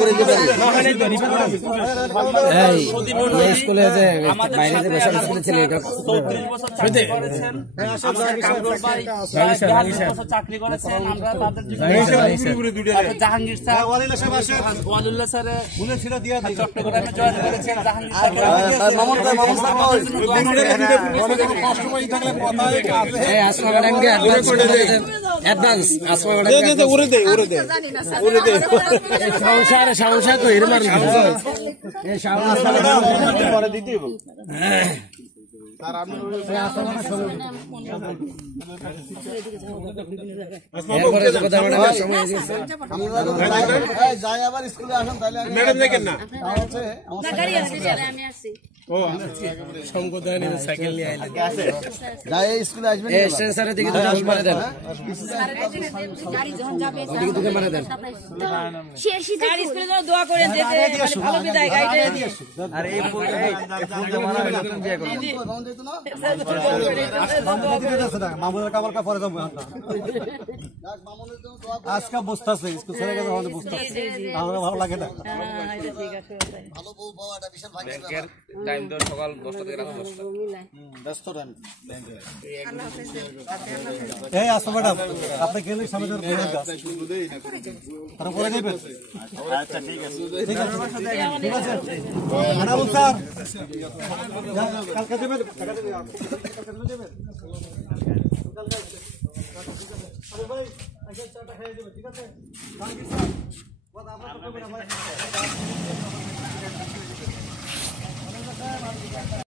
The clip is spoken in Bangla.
করে দিবেন এই স্কুলে যে বাইরে যে বসে স্কুলে ছিল এটা 34 বছর চাকরি করেছেন আমাদের কামরুল ভাই 42 বছর চাকরি করেছেন আমরা তাদের জাহাঙ্গীর স্যার ওয়ালিউল্লাহ স্যার বলেছিল দিয়া দিই চট্টগ্রামে জয়েন করেছেন জাহাঙ্গীর স্যার মামুন স্যার কষ্ট পাই থাকলে কথা এই আসমা ম্যাডামকে অ্যাডভান্স আসমা ম্যাডাম উড়ে দে সংসার তো এর মারুন এই সংসার পরে দিতে হবে স্যার আপনি এরপরে যে কথা ম্যাডাম সময় এসেছে আমরা যাই আবার স্কুলে আসেন তাহলে ম্যাডাম দেখেন না না গাড়ি আছে আমি আসছি ও সংকোধন এর সাইকেল নিয়ে আইলেন যাই স্কুলে আসবেন এই স্যারের দিকে দুটো মারে দেন গাড়ি যখন যাবে দিকে দুটো মারে দেন স্যার স্কুলে যাও দোয়া করেন যে ভালো বিদায় গাইডে আরে এই ফুল জমানা নতুন বিয়ে করুন মামুনের কাপড় কা পরে যাবো আজকে বসতাছে স্কুল ছেড়ে গেছে আমাদের বসতাছে আমরা ভালো লাগে না এটা ঠিক আছে ভালো বউ পাওয়াটা বিশাল ভাগ্যের ব্যাংকের টাইম তো সকাল 10টা থেকে রাত 10টা ব্যস্ত টাইম ব্যাংকে আল্লাহ হাফেজ এই আসো ম্যাডাম আপনি গেলে সামনের বলে দাও আর পরে যাবেন আচ্ছা ঠিক আছে ঠিক আছে ম্যাডাম স্যার কালকে দেবেন কালকে দেবেন কালকে আরে ভাই আচ্ছা চাটা খেয়ে দেবেন ঠিক আছে থ্যাংক ইউ স্যার বাদ আমরা তো